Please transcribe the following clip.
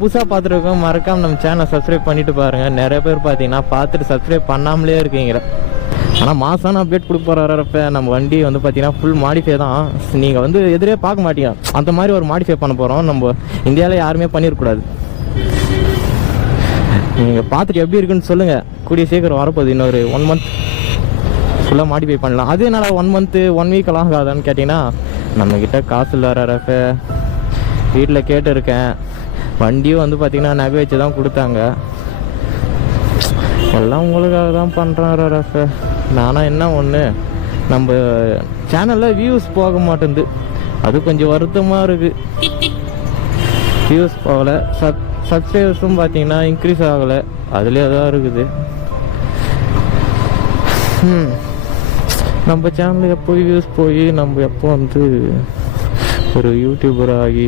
புதுசாக பார்த்துருக்கோம், மறக்காமல் நம்ம சேனலை சப்ஸ்கிரைப் பண்ணிட்டு பாருங்கள். நிறைய பேர் பார்த்தீங்கன்னா பார்த்துட்டு சப்ஸ்கிரைப் பண்ணாமலே இருக்கீங்க. ஆனால் மாசான அப்டேட் கொடுக்க போகிறப்ப நம்ம வண்டி வந்து பார்த்தீங்கன்னா ஃபுல் மாடிஃபை தான். நீங்கள் வந்து எதிரே பார்க்க மாட்டீங்க, அந்த மாதிரி ஒரு மாடிஃபை பண்ண போகிறோம். நம்ம இந்தியாவில் யாருமே பண்ணிடக்கூடாது. நீங்கள் பார்த்துட்டு எப்படி இருக்குன்னு சொல்லுங்கள். கூடிய சீக்கிரம் வரப்போகுது, இன்னொரு 1 மந்த் ஃபுல்லாக மாடிஃபை பண்ணலாம். அது என்னால் 1 மந்த்து 1 வீக்கெல்லாம் ஆகாதான்னு கேட்டிங்கன்னா, நம்மக்கிட்ட காசு இல்லை ரஃப. வீட்டில் கேட்டுருக்கேன். வண்டியும் வந்து பார்த்திங்கன்னா நகை வச்சு தான் கொடுத்தாங்க. எல்லாம் உங்களுக்காக தான் பண்ணுறேன் ரஃப. நானும் என்ன ஒன்று, நம்ம சேனலில் வியூஸ் போக மாட்டேங்குது, அது கொஞ்சம் வருத்தமாக இருக்குது. வியூஸ் போகலை, சப்ஸ்கிரைபர்ஸும் பார்த்தீங்கன்னா இன்க்ரீஸ் ஆகலை, அதுலேயே தான் இருக்குது. நம்ம சேனலில் எப்போ வியூஸ் போய் நம்ம எப்போ வந்து ஒரு யூடியூபர் ஆகி